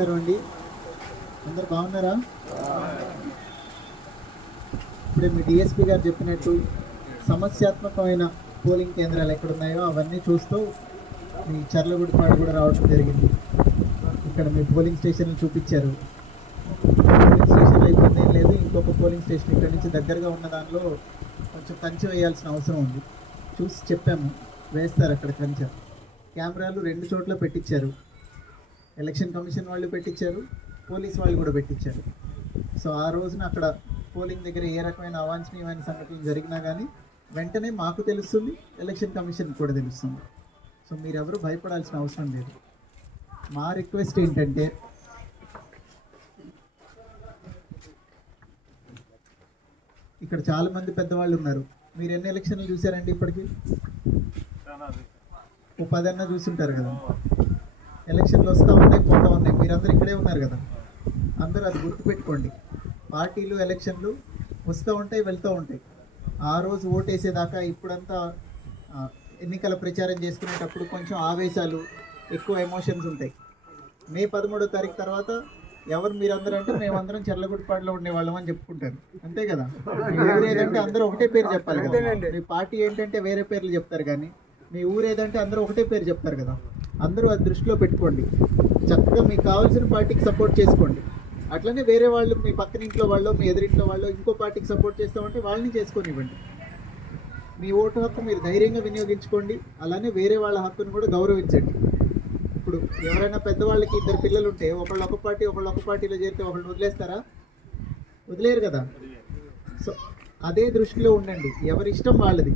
నమస్కారం అండి. అందరు బాగున్నారా? ఇప్పుడే మీ డిఎస్పీ గారు చెప్పినట్టు సమస్యాత్మకమైన పోలింగ్ కేంద్రాలు ఎక్కడున్నాయో అవన్నీ చూస్తూ మీ చర్లగుడిపాడు కూడా రావడం జరిగింది. ఇక్కడ మీ పోలింగ్ స్టేషన్లు చూపించారు. పోలింగ్ స్టేషన్లో ఇబ్బంది ఏం లేదు. ఇంకొక పోలింగ్ స్టేషన్ ఇక్కడ నుంచి దగ్గరగా ఉన్న దానిలో కొంచెం కంచె వేయాల్సిన అవసరం ఉంది. చూసి చెప్పాము, వేస్తారు అక్కడ కంచె. కెమెరాలు 2 చోట్ల పెట్టించారు. ఎలక్షన్ కమిషన్ వాళ్ళు పెట్టించారు, పోలీస్ వాళ్ళు కూడా పెట్టించారు. సో ఆ రోజున అక్కడ పోలింగ్ దగ్గర ఏ రకమైన అవాంఛనీయమైన సంఘటనలు జరిగినా కానీ వెంటనే మాకు తెలుస్తుంది, ఎలక్షన్ కమిషన్కి కూడా తెలుస్తుంది. సో మీరెవరూ భయపడాల్సిన అవసరం లేదు. మా రిక్వెస్ట్ ఏంటంటే, ఇక్కడ చాలామంది పెద్దవాళ్ళు ఉన్నారు. మీరు ఎన్ని ఎలక్షన్లు చూసారండి ఇప్పటికీ? ఓ 10 అన్నా చూసుంటారు కదా. ఎలక్షన్లు వస్తూ ఉన్నాయి, పోతూ ఉన్నాయి. మీరందరూ ఇక్కడే ఉన్నారు కదా. అందరూ అది గుర్తుపెట్టుకోండి. పార్టీలు ఎలక్షన్లు వస్తూ ఉంటాయి, వెళ్తూ ఉంటాయి. ఆ రోజు ఓటేసేదాకా ఇప్పుడంతా ఎన్నికల ప్రచారం చేసుకునేటప్పుడు కొంచెం ఆవేశాలు, ఎక్కువ ఎమోషన్స్ ఉంటాయి. మే 13వ తారీఖు తర్వాత ఎవరు మీరందరూ అంటే మేమందరం చర్లగుడిపాడులో ఉండేవాళ్ళం అని చెప్పుకుంటారు, అంతే కదా. మీ ఊరు ఏదంటే అందరూ ఒకటే పేరు చెప్పాలి కదా. మీ పార్టీ ఏంటంటే వేరే పేర్లు చెప్తారు, కానీ మీ ఊరు ఏదంటే అందరూ ఒకటే పేరు చెప్తారు కదా. అందరూ అది దృష్టిలో పెట్టుకోండి. చక్కగా మీకు కావాల్సిన పార్టీకి సపోర్ట్ చేసుకోండి. అట్లనే వేరే వాళ్ళు, మీ పక్కన ఇంట్లో వాళ్ళు, మీ ఎదురింట్లో వాళ్ళు ఇంకో పార్టీకి సపోర్ట్ చేస్తామంటే వాళ్ళని చేసుకొనివ్వండి. మీ ఓటు హక్కు మీరు ధైర్యంగా వినియోగించుకోండి. అలానే వేరే వాళ్ళ హక్కును కూడా గౌరవించండి. ఇప్పుడు ఎవరైనా పెద్దవాళ్ళకి 2 పిల్లలు ఉంటే ఒకళ్ళు ఒక పార్టీ, ఒకళ్ళు ఒక పార్టీలో చేరితే ఒకళ్ళని వదిలేస్తారా? వదిలేరు కదా. సో అదే దృష్టిలో ఉండండి. ఎవరి ఇష్టం వాళ్ళది.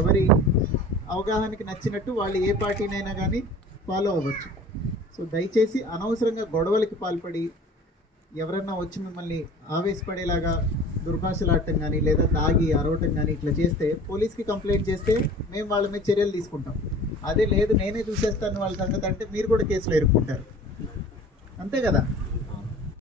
ఎవరి అవగాహనకి నచ్చినట్టు వాళ్ళు ఏ పార్టీనైనా కానీ ఫాలో అవ్వచ్చు. సో దయచేసి అనవసరంగా గొడవలకి పాల్పడి ఎవరన్నా వచ్చి మిమ్మల్ని ఆవేశపడేలాగా దుర్భాషలాడటం కానీ లేదా తాగి అరవటం కానీ ఇట్లా చేస్తే పోలీస్కి కంప్లైంట్ చేస్తే మేము వాళ్ళ మీద చర్యలు తీసుకుంటాం. అదే లేదు నేనే చూసేస్తాను వాళ్ళ సంగతి అంటే మీరు కూడా కేసులో ఇరుక్కుంటారు, అంతే కదా.